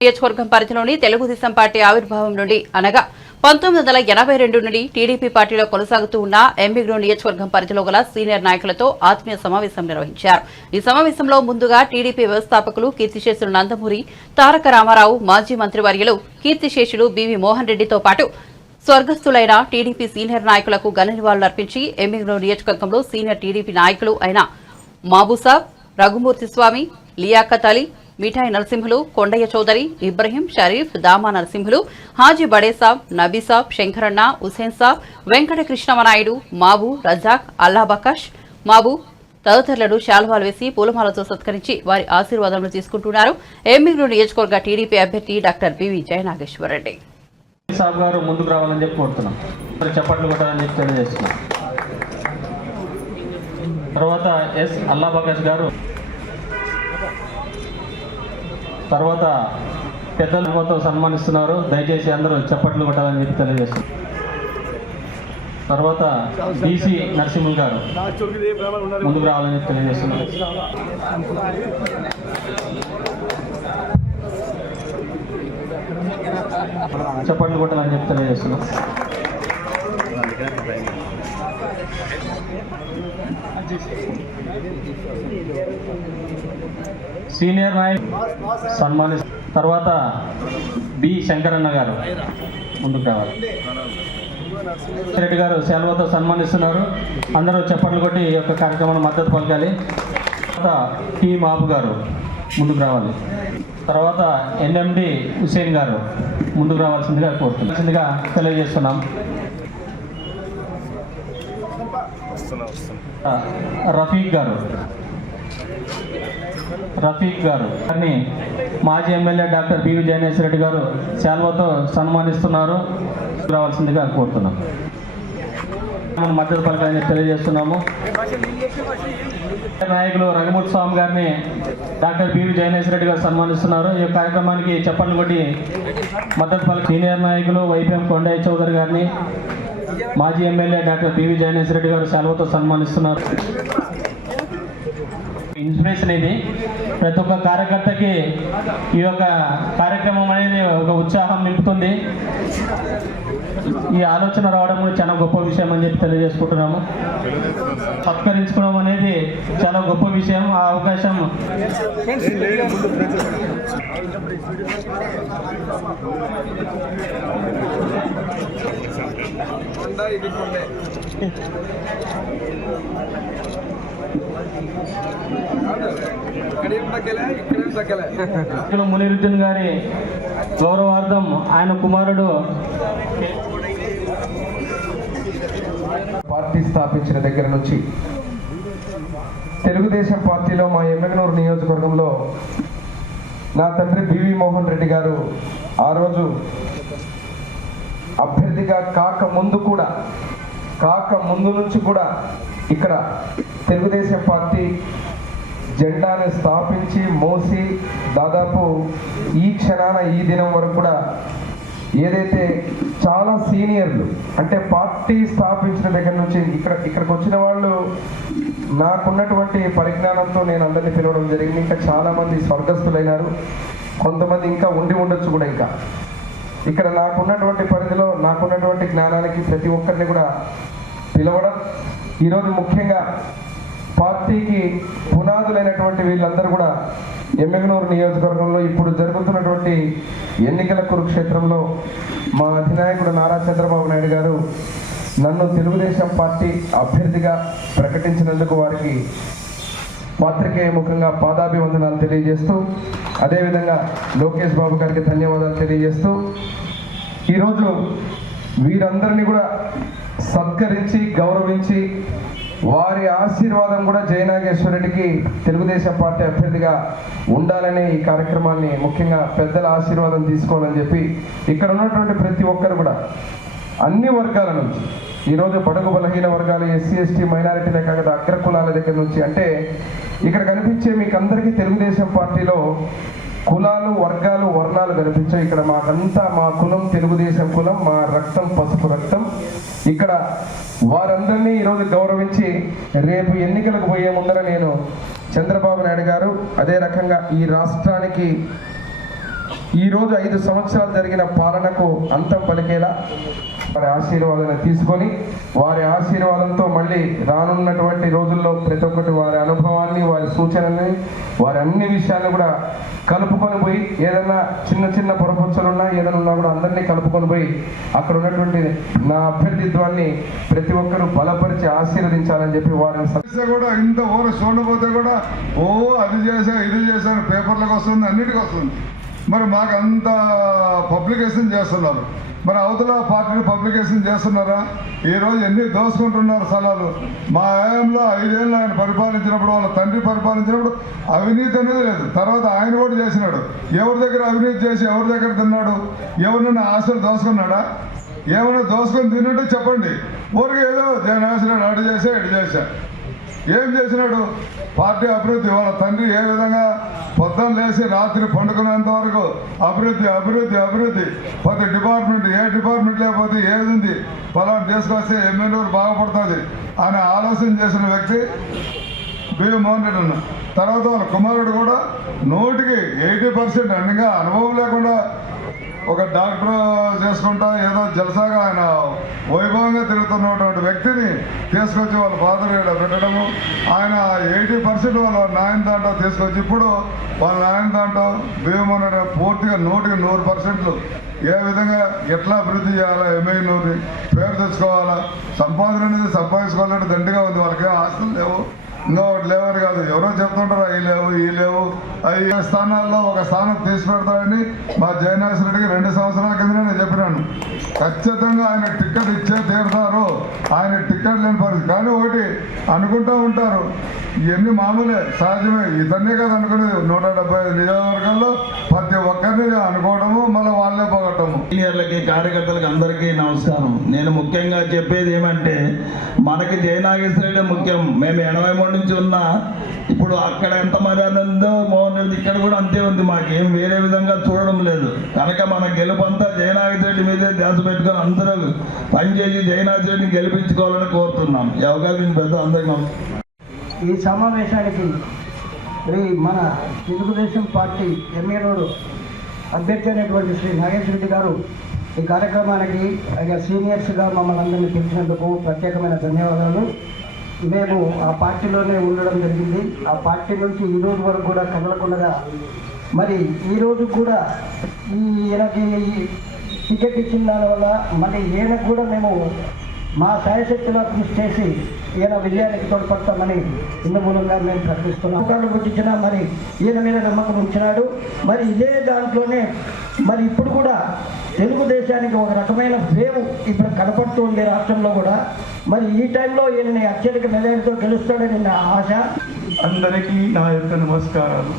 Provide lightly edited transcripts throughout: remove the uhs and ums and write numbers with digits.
నియోజకవర్గం పరిధిలోని తెలుగుదేశం పార్టీ ఆవిర్భావం నుండి అనగా 1982 నుండి టీడీపీ పార్టీలో కొనసాగుతూ ఉన్న ఎంబీగ్రౌండ్ నియోజకవర్గం పరిధిలో గల సీనియర్ నాయకులతో ఆత్మీయ సమావేశం నిర్వహించారు. ఈ సమావేశంలో ముందుగా టీడీపీ వ్యవస్థాపకులు కీర్తిశేషులు నందమూరి తారక రామారావు, మాజీ మంత్రివర్యులు కీర్తిశేషులు బీవీ మోహన్ రెడ్డితో పాటు స్వర్గస్థులైన టీడీపీ సీనియర్ నాయకులకు ఘన నివాళులర్పించి ఎంబీగ్రౌండ్ నియోజకవర్గంలో సీనియర్ టీడీపీ నాయకులు అయిన మాబూసాబ్, రఘుమూర్తి స్వామి, లియాఖత్ అలీ, మిఠాయి నరసింహులు, కొండయ్య చౌదరి, ఇబ్రహీం, షరీఫ్, దామా నరసింహులు, హాజీ బడేసాబ్, నబీసాబ్, శంకరన్న, హుసేన్ సాబ్, వెంకట కృష్ణమనాయుడు, మాబు, రజాక్, అల్లాబకాష్, మాబు తదితరులను శాల్వాలు వేసి పూలమాలతో సత్కరించి వారి ఆశీర్వాదాలను తీసుకుంటున్నారు. ఎంబీగ్రౌండ్ నియోజకవర్గ టీడీపీ అభ్యర్థి డాక్టర్ బివి జయనాగేశ్వరరెడ్డి. సాబ్ గారు ముందుకు రావాలని చెప్పి కోరుతున్నాం. చప్పట్లు కొట్టాలని చెప్పి తెలియజేస్తున్నాం. తర్వాత ఎస్ అల్లాబకాష్ గారు, తర్వాత పెద్దలతో సన్మానిస్తున్నారు. దయచేసి అందరూ చప్పట్లు కొట్టాలని చెప్పి తెలియజేస్తున్నారు. తర్వాత డిసి నరసింహులు గారు ముందుకు రావాలని చెప్పి తెలియజేస్తున్నారు. చప్పట్లు కొట్టాలని చెప్పి తెలియజేస్తున్నాం. సీనియర్ నాయక్ సన్మాని తర్వాత బి శంకరన్న గారు ముందుకు రావాలి. రెడ్డి గారు సెలవుతో సన్మానిస్తున్నారు. అందరూ చప్పట్లు కొట్టి ఈ యొక్క కార్యక్రమాన్ని మద్దతు పలకాలి. తర్వాత టి మాబు గారు ముందుకు రావాలి. తర్వాత ఎన్ఎండి హుసేన్ గారు ముందుకు రావాల్సిందిగా కోరుతుందిగా తెలియజేస్తున్నాం. రఫీక్ గారు కానీ మాజీ ఎమ్మెల్యే డాక్టర్ బివి జయనేశ్వరరెడ్డి గారు శాల్వతో సన్మానిస్తున్నారు. రావాల్సిందిగా కోరుతున్నాం. మద్దతు పలకాలని తెలియజేస్తున్నాము. నాయకులు రఘుమూర్తి స్వామి గారిని డాక్టర్ బివి జయనేశ్వరరెడ్డి గారు సన్మానిస్తున్నారు. ఈ కార్యక్రమానికి చప్పట్లు కొట్టి మద్దతు పలక సీనియర్ నాయకులు వైపీఎం కొండయ్య చౌదరి గారిని మాజీ ఎమ్మెల్యే డాక్టర్ బివి జయనేశ్వరరెడ్డి గారు సెలవుతో సన్మానిస్తున్నారు. ఇన్స్పిరేషన్ ఇది ప్రతి ఒక్క కార్యకర్తకి ఈ యొక్క కార్యక్రమం అనేది ఒక ఉత్సాహం నింపుతుంది. ఈ ఆలోచన రావడం కూడా చాలా గొప్ప విషయం అని చెప్పి తెలియజేసుకుంటున్నాము. సత్కరించుకోవడం అనేది చాలా గొప్ప విషయం. ఆ అవకాశం మునిరుద్దీన్ గారి గౌరవార్థం ఆయన కుమారుడు పార్టీ స్థాపించిన దగ్గర నుంచి తెలుగుదేశం పార్టీలో మా ఎమ్మెగనూరు నియోజకవర్గంలో నా తండ్రి బివి మోహన్ రెడ్డి గారు ఆ రోజు అభ్యర్థిగా కాక ముందు నుంచి కూడా ఇక్కడ తెలుగుదేశం పార్టీ జెండాను స్థాపించి మోసి దాదాపు ఈ క్షణాన ఈ దినం వరకు కూడా ఏదైతే చాలా సీనియర్లు అంటే పార్టీ స్థాపించిన దగ్గర నుంచి ఇక్కడికి వచ్చిన వాళ్ళు నాకున్నటువంటి పరిజ్ఞానంతో నేను అందరినీ పిలవడం జరిగింది. ఇంకా చాలామంది స్వర్గస్థులైనారు, కొంతమంది ఇంకా ఉండొచ్చు కూడా. ఇంకా ఇక్కడ నాకున్నటువంటి పరిధిలో నాకున్నటువంటి జ్ఞానానికి ప్రతి ఒక్కరిని కూడా పిలవడం. ఈరోజు ముఖ్యంగా పార్టీకి పునాదులైనటువంటి వీళ్ళందరూ కూడా ఎమ్మెగనూరు నియోజకవర్గంలో ఇప్పుడు జరుగుతున్నటువంటి ఎన్నికల కురుక్షేత్రంలో మా అధినాయకుడు నారా చంద్రబాబు నాయుడు గారు నన్ను తెలుగుదేశం పార్టీ అభ్యర్థిగా ప్రకటించినందుకు వారికి పాత్రికేయ ముఖంగా పాదాభివందనాలు తెలియజేస్తూ, అదేవిధంగా లోకేష్ బాబు గారికి ధన్యవాదాలు తెలియజేస్తూ ఈరోజు వీరందరినీ కూడా సత్కరించి గౌరవించి వారి ఆశీర్వాదం కూడా జయనాగేశ్వరరెడ్డికి తెలుగుదేశం పార్టీ అభ్యర్థిగా ఉండాలనే ఈ కార్యక్రమాన్ని ముఖ్యంగా పెద్దల ఆశీర్వాదం తీసుకోవాలని చెప్పి ఇక్కడ ఉన్నటువంటి ప్రతి ఒక్కరు కూడా అన్ని వర్గాల నుంచి ఈరోజు బడుగు బలహీన వర్గాలు, ఎస్సీ ఎస్టీ మైనారిటీలే కాకుండా అగ్రకులాల దగ్గర నుంచి అంటే ఇక్కడ కనిపించే మీకు అందరికీ తెలుగుదేశం పార్టీలో కులాలు, వర్గాలు, వర్ణాలు కనిపించాయి. ఇక్కడ మాకంతా మా కులం తెలుగుదేశం కులం, మా రక్తం పసుపు రక్తం. ఇక్కడ వారందరినీ ఈరోజు గౌరవించి రేపు ఎన్నికలకు పోయే ముందర నేను చంద్రబాబు నాయుడు గారు అదే రకంగా ఈ రాష్ట్రానికి ఈరోజు 5 సంవత్సరాలు జరిగిన పాలనకు అంతం పలికేలా వారి ఆశీర్వాదాన్ని తీసుకొని వారి ఆశీర్వాదంతో మళ్ళీ రానున్నటువంటి రోజుల్లో ప్రతి ఒక్కటి వారి అనుభవాన్ని వారి సూచనల్ని వారి అన్ని విషయాలను కూడా కలుపుకొని పోయి ఏదైనా చిన్న చిన్న పొరపచ్చులున్నా ఏదైనా ఉన్నా కూడా అందరినీ కలుపుకొని పోయి అక్కడ ఉన్నటువంటి నా అభ్యర్థిత్వాన్ని ప్రతి ఒక్కరూ బలపరిచి ఆశీర్వదించాలని చెప్పి వారిని కూడా ఇంత ఊర చూడబోతే కూడా అది చేశా ఇది చేశాను పేపర్లకు వస్తుంది అన్నిటికీ వస్తుంది. మరి మాకు అంత పబ్లికేషన్ చేస్తున్నారు, మరి అవతల పార్టీని పబ్లికేషన్ చేస్తున్నారా? ఈరోజు ఎన్ని దోసుకుంటున్నారు స్థలాలు. మా ఆయంలో 5 ఏళ్ళు ఆయన పరిపాలించినప్పుడు, వాళ్ళ తండ్రి పరిపాలించినప్పుడు అవినీతి అనేది లేదు. తర్వాత ఆయన కూడా చేసినాడు. ఎవరి దగ్గర అవినీతి చేసి ఎవరి దగ్గర తిన్నాడు? ఎవరినైనా ఆశలు దోసుకున్నాడా? ఏమైనా దోసుకొని తిన్నట్టు చెప్పండి. ఊరికి ఏదో జనాశనాడు అటు చేసా ఇటు చేశా. ఏం చేసినాడు? పార్టీ అభివృద్ధి. వాళ్ళ తండ్రి ఏ విధంగా పొద్దున్న లేచి రాత్రి పండుకునేంత వరకు అభివృద్ధి అభివృద్ధి అభివృద్ధి. ప్రతి డిపార్ట్మెంట్ ఏ డిపార్ట్మెంట్ లేకపోతే ఏది ఫలాన్ని తీసుకొస్తే ఎమ్మెల్యేలు బాగుపడుతుంది అని ఆలోచన చేసిన వ్యక్తి బివి మోహన్ రెడ్డి అన్న. తర్వాత వాళ్ళ కుమారుడు కూడా 100కి 80% అన్నిగా అనుభవం లేకుండా ఒక డాక్టర్ చేసుకుంటా ఏదో జలసాగా ఆయన వైభవంగా తిరుగుతున్నటువంటి వ్యక్తిని తీసుకొచ్చి వాళ్ళ ఫాదర్ ఇక్కడ పెట్టడము, ఆయన 80% వాళ్ళ నాయన దాంట్లో తీసుకొచ్చి ఇప్పుడు వాళ్ళ నాయన దాంట్లో భీమన్న పూర్తిగా 100కి 100% ఏ విధంగా ఎట్లా అభివృద్ధి చేయాలా, ఎమ్మెల్యేని పేరు తెచ్చుకోవాలా, సంపాదన అనేది సంపాదించుకోవాలంటే దండిగా ఉంది. వాళ్ళకి ఆస్తులు లేవు, ఇంకా ఒకటి లేవని కాదు. ఎవరో చెప్తుంటారు అవి లేవు ఈ లేవు. అవి స్థానాల్లో ఒక స్థానం తీసి పెడతారని మా జయనాథ్ రెడ్డికి 2 సంవత్సరాల కింద నేను చెప్పినాను. ఖచ్చితంగా ఆయన టికెట్ ఇచ్చే తీరుతారు. ఆయన టికెట్ లేని పరిస్థితి. కానీ ఒకటి అనుకుంటూ ఉంటారు, ఇవన్నీ మామూలే సహజమే. ఇతన్నే కదా అనుకునేది. 175 నియోజకవర్గాల్లో ప్రతి ఒక్కరిని అనుకోవడము మళ్ళీ వాళ్ళే పోగొట్టము. సీనియర్లకి కార్యకర్తలకి అందరికీ నమస్కారం. నేను ముఖ్యంగా చెప్పేది ఏమంటే మనకి జయనాగేశ్వర ముఖ్యం. మేము 83 నుంచి ఉన్నా ఇప్పుడు అక్కడ ఎంత మర్యాద ఉందో మోహన్ రెడ్డి ఇక్కడ కూడా అంతే ఉంది. మాకేం వేరే విధంగా చూడడం లేదు. కనుక మన గెలుపంతా జయనాగేశ్వర రెడ్డి మీదే ధ్యాస పెట్టుకొని అందరూ పనిచేసి జయనాగేశ్వర రెడ్డిని గెలిపించుకోవాలని కోరుతున్నాం. ఈ అవకాశం పెద్ద అందరికీ ఈ సమావేశానికి మన తెలుగుదేశం పార్టీ ఎమ్మెల్యేలు అభ్యర్థి అయినటువంటి శ్రీ నాగేశ్వర రెడ్డి గారు ఈ కార్యక్రమానికి సీనియర్స్గా మమ్మల్ని అందరినీ పిలిచినందుకు ప్రత్యేకమైన ధన్యవాదాలు. మేము ఆ పార్టీలోనే ఉండడం జరిగింది. ఆ పార్టీ నుంచి ఈ రోజు వరకు కూడా కదలకుండా మరి ఈరోజు కూడా ఈయనకి టికెట్ ఇచ్చిన దానివల్ల మరి ఈయనకు కూడా మేము మా శాయశక్తిలో కృషి చేసి ఈయన విజయానికి తోడ్పడతామని ఇందు మూలంగా మేము ప్రకటిస్తున్నాం. అవకాశాలు పుట్టించినా మరి ఈయన మీద నమ్మకం ఉంచినాడు. మరి ఇదే దాంట్లోనే మరి ఇప్పుడు కూడా తెలుగుదేశానికి ఒక రకమైన వేవ్ ఇప్పుడు కనపడుతుంది రాష్ట్రంలో కూడా. మరి ఈ టైంలో ఈయనని అత్యధిక మెజారిటీతో గెలుస్తాడని నా ఆశ. అందరికీ నా యొక్క నమస్కారాలు.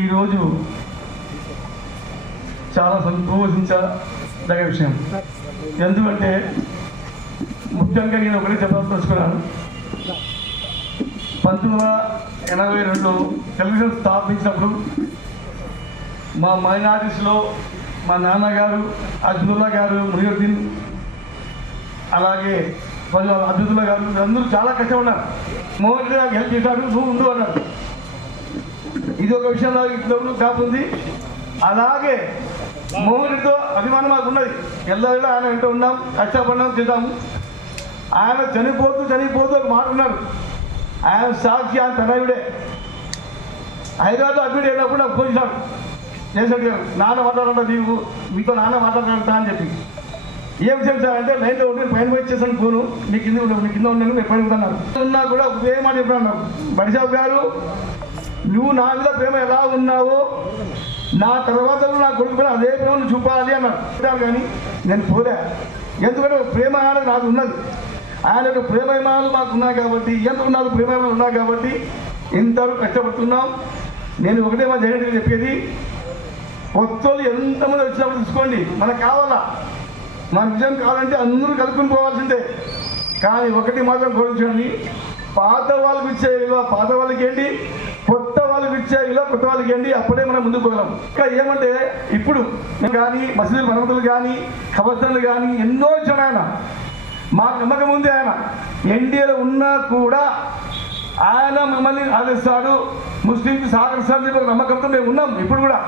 ఈరోజు చాలా సంతోషించదగ్గ విషయం. ఎందుకంటే ముఖ్యంగా నేను ఒకటే చెప్పదలుచుకున్నాను. 1982 తెలుగుదేశం స్థాపించినప్పుడు మా మైనారిటీస్లో మా నాన్నగారు అబ్దుల్లా గారు, మునియుద్దీన్, అలాగే అబ్దుల్లా గారు అందరూ చాలా కష్టపడ్డారు. మోహన్ రెడ్డి గారు హెల్ప్ చేశాడు, నువ్వు ఉండు అన్నారు. ఇది ఒక విషయంలో ఇంట్లో కాపుంది. అలాగే మోహన్ రెడ్డితో అభిమానం మాకు ఉన్నది. ఎల్లవేళ ఆయన వెంట ఉన్నాం, కష్టపడినాం, చేద్దాము. ఆయన చనిపోతూ ఒక మాట ఉన్నాడు. ఆయన సాక్షి, ఆయన తనయుడే. హైదరాబాద్లో అడ్మిట్ అయినప్పుడు నాకు ఫోన్ చేశాడు జగన్ గారు, నాన్న మాట్లాడాలంట, నీవు మీతో నాన్న మాట్లాడాలంటా అని చెప్పి. ఏం విషయం సార్ అంటే, లైన్లో ఉండి పైన పోయి చేశాను ఫోను, నీ కింద ఉన్నాను, నేను పైన ఉన్నాను. ఉన్నా కూడా ఒకే మాట చెప్పినాను, బడిసాబ్ గారు నువ్వు నా మీద ప్రేమ ఎలా ఉన్నావో నా తర్వాత నా కొడుకు కూడా అదే ప్రేమను చూపాలి అన్నాడు. కానీ నేను పోలే. ఎందుకంటే ప్రేమ అనేది నాకు ఉన్నది. ఆయన యొక్క ప్రేమమానాలు మాకు ఉన్నాయి కాబట్టి, ఎందుకు నాకు ప్రేమమానాలు ఉన్నాయి కాబట్టి ఇంతవరకు కష్టపడుతున్నాం. నేను ఒకటే మా జగన్ రెడ్డి చెప్పేది, కొత్తలు ఎంతమంది వచ్చినప్పుడు తీసుకోండి, మనకు కావాలా, మన విజయం కావాలంటే అందరూ కలుపుకుని పోవాల్సిందే. కానీ ఒకటి మాత్రం కోరించండి, పాత వాళ్ళకి ఇచ్చే విలువ పాత వాళ్ళకి ఏంటి, కొత్త వాళ్ళకి ఇచ్చే విలువ కొత్త వాళ్ళకి ఏంటి, అప్పుడే మనం ముందుకు పోగలం. ఇంకా ఏమంటే ఇప్పుడు మేము కానీ మసీదులు మరమ్మతులు కానీ కబర్స్థాన్లు కానీ ఎన్నో ఇచ్చాడు ఆయన. మాకు నమ్మకం ఉంది. ఆయన ఎన్డీఏలో ఉన్నా కూడా ఆయన మిమ్మల్ని ఆదరిస్తాడు, ముస్లింకి సహకరిస్తాడు చెప్పే నమ్మకంతో మేము ఉన్నాం ఇప్పుడు కూడా.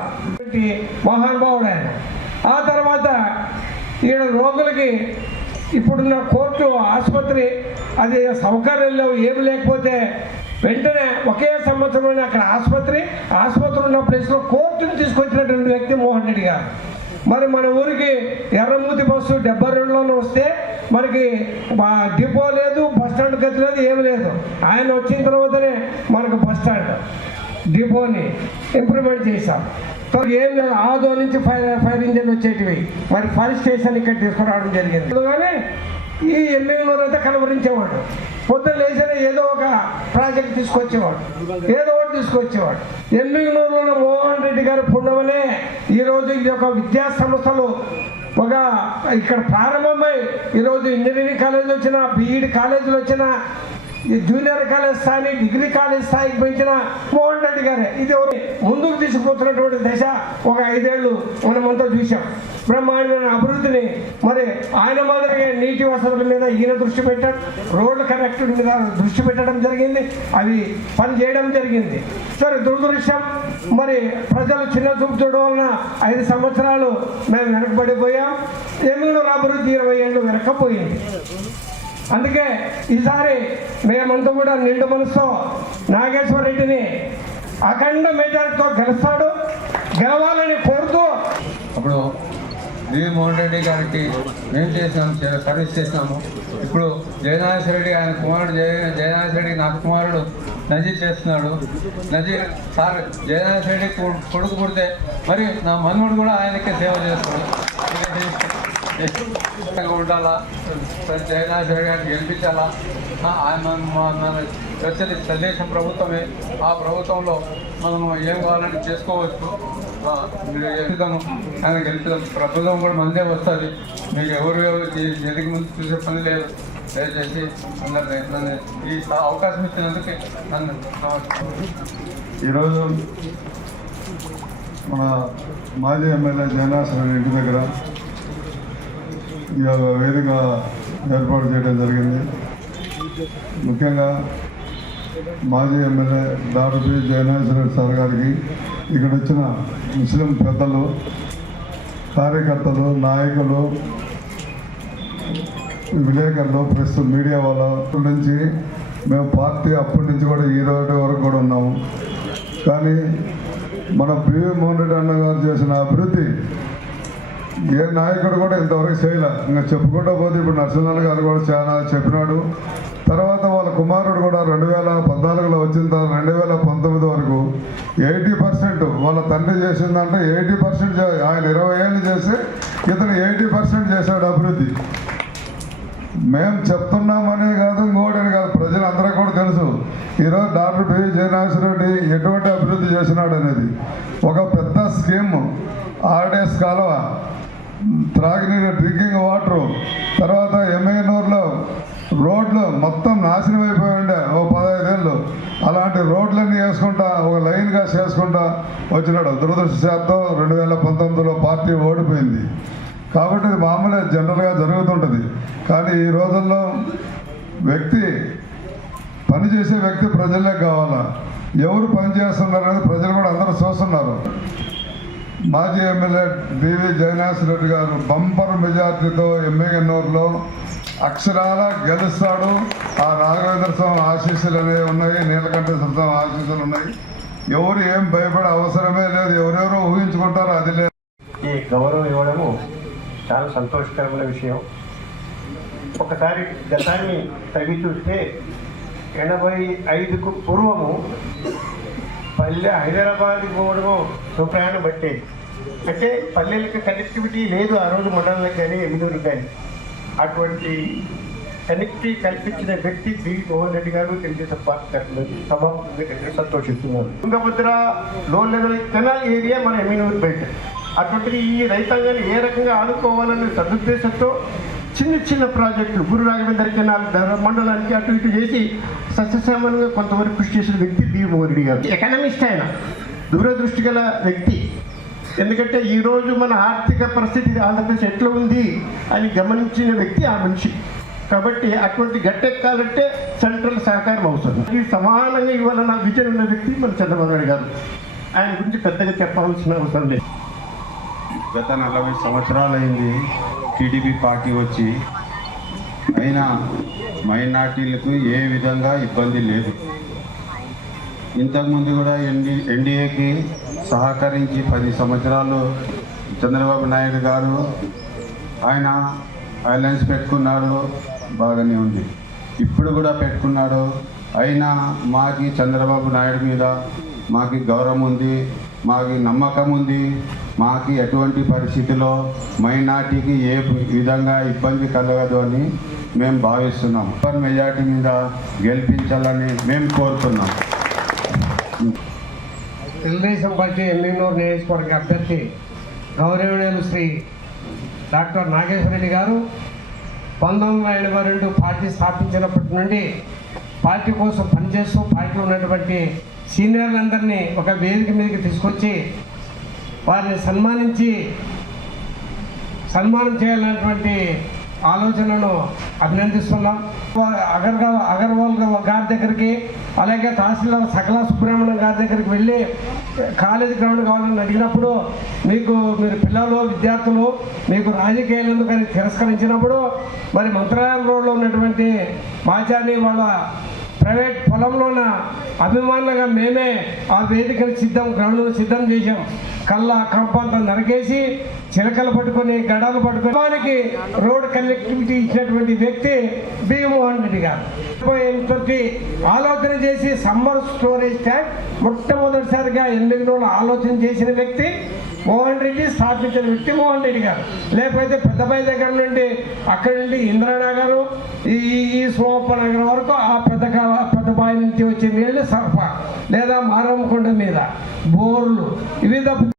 మహానుభావుడు ఆయన. ఆ తర్వాత ఈయన రోగులకి ఇప్పుడున్న కోర్టు ఆసుపత్రి అది సౌకర్యాలు ఏమి లేకపోతే వెంటనే ఒకే సంవత్సరంలోనే అక్కడ ఆసుపత్రి ఉన్న ప్లేస్లో కోర్టును తీసుకొచ్చినటువంటి వ్యక్తి మోహన్ రెడ్డి గారు. మరి మన ఊరికి ఎర్రమూతి బస్సు 72లోనే వస్తే మనకి డిపో లేదు, బస్టాండ్ గతి లేదు, ఏమి లేదు. ఆయన వచ్చిన తర్వాతనే మనకు బస్టాండ్ డిపోని ఇంప్రూవ్మెంట్ చేశాం. ఏం లేదు, ఆదో నుంచి ఫైర్ ఇంజన్ వచ్చేటివి, మరి ఫైర్ స్టేషన్ ఇక్కడ తీసుకురావడం జరిగింది. కానీ ఈ ఎమ్మెల్యేలు అయితే కనబరించేవాడు, పొద్దున్న లేచిన ఏదో ఒక ప్రాజెక్ట్ తీసుకొచ్చేవాడు, ఏదో ఒకటి తీసుకొచ్చేవాడు. ఎమ్మెల్యేలో మోహన్ రెడ్డి గారు పుణ్యమనే ఈరోజు ఈ యొక్క విద్యా సంస్థలు ఒక ఇక్కడ ప్రారంభమై ఈరోజు ఇంజనీరింగ్ కాలేజీ వచ్చిన, బీఈడి కాలేజీలు వచ్చిన, ఈ జూనియర్ కాలేజ్ స్థాయి, డిగ్రీ కాలేజ్ స్థాయికి పెంచిన మోహన్ రెడ్డి గారే. ఇది ముందుకు తీసుకుపోతున్నటువంటి దశ ఒక 5 ఏళ్ళు మనమంతా చూసాం. బ్రహ్మాండమైన అభివృద్ధిని మరి ఆయన మాదిరిగా నీటి వసతుల మీద ఈయన దృష్టి పెట్టాడు, రోడ్ల కనెక్టివిటీ మీద దృష్టి పెట్టడం జరిగింది, అవి పని చేయడం జరిగింది. సరే, దురదృష్టం మరి ప్రజలు చిన్న చూపు చూడడం వలన 5 సంవత్సరాలు మేము వెనకబడిపోయాం. ఎమ్మెల్యేల అభివృద్ధి 20 ఏళ్ళు వెనక్కపోయింది. అందుకే ఈసారి మేమంతా కూడా నిండు మనసుతో నాగేశ్వర రెడ్డిని అఖండ మెజారిటీతో గెలవాలని కోరుతూ అప్పుడు మోహన్ రెడ్డి గారికి మేము చేసినాము, సర్వీస్ చేసినాము. ఇప్పుడు జయనాగేశ్వర రెడ్డి ఆయన కుమారుడు జయనాగేశ్వర రెడ్డి నా కుమారుడు నజీర్ చేస్తున్నాడు. నజీర్ సార్ జయనాగేశ్వర రెడ్డి కొడుకు పుడితే మరి నా మన్నుడు కూడా ఆయనకే సేవ చేస్తాడు. ఉండాలా, జయనాగేశ్వర రెడ్డి గారిని గెలిపించాలా. ఆయన మన వచ్చేది తెలుగుదేశం ప్రభుత్వమే, ఆ ప్రభుత్వంలో మనం ఏం కావాలని చేసుకోవచ్చు. ఆయన గెలిపిద్దాం, ప్రభుత్వం కూడా మందే వస్తుంది. మీకు ఎవరు ఎదిగి ముందు చూసే పని లేదు. దయచేసి అందరినీ ఈ అవకాశం ఇచ్చినందుకు నన్ను ఈరోజు మన మాజీ ఎమ్మెల్యే జయనాగేశ్వర రెడ్డి ఇంటి దగ్గర ఈ వేదిక ఏర్పాటు చేయడం జరిగింది. ముఖ్యంగా మాజీ MLA doctor P Jayanageswara Reddy sir గారికి, ఇక్కడ వచ్చిన ముస్లిం పెద్దలు, కార్యకర్తలు, నాయకులు, విలేకరులు, ప్రెస్ మీడియా వాళ్ళ నుంచి మేము పార్టీ అప్పటి నుంచి కూడా ఈ రోజు వరకు కూడా ఉన్నాము. కానీ మన పివి మోహన్ రెడ్డి అన్న గారు చేసిన అభివృద్ధి ఏ నాయకుడు కూడా ఇంతవరకు చేయలే. ఇంకా చెప్పుకుంటూ పోతే ఇప్పుడు నరసింహన్ గారు కూడా చాలా చెప్పినాడు. తర్వాత వాళ్ళ కుమారుడు కూడా 2014లో వచ్చిన తర్వాత 2019 వరకు 80% వాళ్ళ తండ్రి చేసిందంటే 80% ఆయన 20 ఏళ్ళు చేసి ఇతను 80% చేశాడు అభివృద్ధి. మేము చెప్తున్నామనే కాదు, ఇంకోటని కాదు, ప్రజలందరూ కూడా తెలుసు. ఈరోజు డాక్టర్ పి జయనాగేశ్వర రెడ్డి ఎటువంటి అభివృద్ధి చేసినాడు అనేది. ఒక పెద్ద స్కీమ్, ఆర్డీఎస్ కాలువ, త్రాగినీరు, డ్రింకింగ్ వాటరు, తర్వాత ఎమ్మెగనూరులో రోడ్లు మొత్తం నాశనం అయిపోయి ఉండే ఓ 15 ఏళ్ళు. అలాంటి రోడ్లన్నీ వేసుకుంటా ఒక లైన్గా చేసుకుంటా వచ్చినాడు. దురదృష్టశాత్తు 2019లో పార్టీ ఓడిపోయింది. కాబట్టి ఇది మామూలుగా జనరల్గా జరుగుతుంటుంది. కానీ ఈ రోజుల్లో పనిచేసే వ్యక్తి ప్రజలే కావాలా. ఎవరు పని చేస్తున్నారు అనేది ప్రజలు కూడా అందరూ చూస్తున్నారు. మాజీ ఎమ్మెల్యే డివి జయనాగేశ్వర రెడ్డి గారు బంపర్ మెజార్టీతో ఎమ్మెగనూరులో అక్షరాల గెలుస్తాడు. ఆ రాఘవేంద్ర స్వామి ఆశీస్సులు అనేవి ఉన్నాయి, నీలకంఠేశ్వర స్వామి ఆశీస్సులు ఉన్నాయి. ఎవరు ఏం భయపడే అవసరమే లేదు. ఎవరెవరో ఊహించుకుంటారో అది లేదు. ఈ గౌరవం ఇవ్వడము చాలా సంతోషకరమైన విషయం. ఒకసారి గతాన్ని తవ్వి చూస్తే 85కు పూర్వము పల్లె హైదరాబాద్ పోవడము సుప్రయాణం పట్టేది. అంటే పల్లెలకి కనెక్టివిటీ లేదు ఆ రోజు మండలానికి కానీ ఎమ్మెల్యేలకు కానీ. అటువంటి కనెక్టివిటీ కల్పించిన వ్యక్తి బి మోహన్ రెడ్డి గారు తెలుగుదేశం పార్టీ తరఫున సభాముఖంగా సంతోషిస్తున్నారు. తుంగభద్ర లో లెవెల్ కెనాల్ ఏరియా మన ఎమ్మెల్యేలు బయట. అటువంటిది ఈ రైతాంగాన్ని ఏ రకంగా ఆదుకోవాలనే సదుద్దేశంతో చిన్న చిన్న ప్రాజెక్టులు గురు రాఘవేంద్ర కెనాల్ మండలానికి అటు ఇటు చేసి సస్యశ్యామలంగా కొంతవరకు కృషి చేసిన వ్యక్తి బి మోహన్ రెడ్డి గారు. ఎకనామిస్ట్ ఆయన, దూరదృష్టి గల వ్యక్తి. ఎందుకంటే ఈరోజు మన ఆర్థిక పరిస్థితి ఆంధ్రప్రదేశ్ ఎట్లా ఉంది అని గమనించిన వ్యక్తి ఆ మనిషి. కాబట్టి అటువంటి గట్టెక్కాలంటే సెంట్రల్ సహకారం అవసరం. ఇది సమానంగా ఇవ్వాలన్న విజన్ ఉన్న వ్యక్తి మన చంద్రబాబు నాయుడు గారు. ఆయన గురించి పెద్దగా చెప్పాల్సిన అవసరం లేదు. గత 40 సంవత్సరాలైంది టీడీపీ పార్టీ వచ్చి, అయినా మైనార్టీలకు ఏ విధంగా ఇబ్బంది లేదు. ఇంతకుముందు కూడా ఎన్డీఏకి సహకరించి 10 సంవత్సరాలు చంద్రబాబు నాయుడు గారు ఆయన అలయన్స్ పెట్టుకున్నాడు, బాగానే ఉంది. ఇప్పుడు కూడా పెట్టుకున్నాడు. అయినా మాకి చంద్రబాబు నాయుడు మీద మాకి గౌరవం ఉంది, మాకి నమ్మకం ఉంది. మాకి ఎటువంటి పరిస్థితిలో మైనార్టీకి ఏ విధంగా ఇబ్బంది కలగదు అని మేము భావిస్తున్నాం. మెజార్టీ మీద గెలిపించాలని మేము కోరుతున్నాం. తెలుగుదేశం పార్టీ ఎమ్మిగనూరు నియోజకవర్గ అభ్యర్థి గౌరవనీయులు శ్రీ డాక్టర్ నాగేశ్వర రెడ్డి గారు 1982 పార్టీ స్థాపించినప్పటి నుండి పార్టీ కోసం పనిచేస్తూ పార్టీలో ఉన్నటువంటి సీనియర్లందరినీ ఒక వేదిక మీదకి తీసుకొచ్చి వారిని సన్మానం చేయాలన్నటువంటి ఆలోచనను అభినందిస్తున్నాం. అగర్వాల్ గారి దగ్గరికి, అలాగే తహసీల్దార్ సకల సుబ్రహ్మణ్యం గారి దగ్గరికి వెళ్ళి కాలేజీ గ్రౌండ్ కావాలని అడిగినప్పుడు మీరు పిల్లలు విద్యార్థులు మీకు రాజకీయాలు ఎందుకని తిరస్కరించినప్పుడు మరి మంత్రాలయం రోడ్లో ఉన్నటువంటి మాచాని వాళ్ళ ప్రైవేట్ పొలంలోన అభిమానులుగా మేమే ఆ వేదికను గ్రౌండ్ను సిద్ధం చేశాం. కళ్ళ కంపంతా నరికేసి చిలకలు పట్టుకొని గడాలు పట్టుకొని వారికి రోడ్ కనెక్టివిటీ ఇచ్చినటువంటి వ్యక్తి జగన్మోహన్ రెడ్డి గారు. ఆలోచన చేసి సమ్మర్ స్టోరేజ్ ట్యాంక్ మొట్టమొదటిసారిగా ఎమ్మిగనూరులో ఆలోచన చేసిన వ్యక్తి మోహన్ రెడ్డి, స్థాపించిన వ్యక్తి మోహన్ రెడ్డి గారు. లేకపోతే పెద్దబాయి దగ్గర నుండి అక్కడి నుండి ఇంద్రానగర్ ఈ సోమప్ప నగర్ వరకు ఆ పెద్దబాయి నుంచి వచ్చే నీళ్ళు సరఫరా లేదా మారమ్మకొండ మీద బోర్లు ఇవి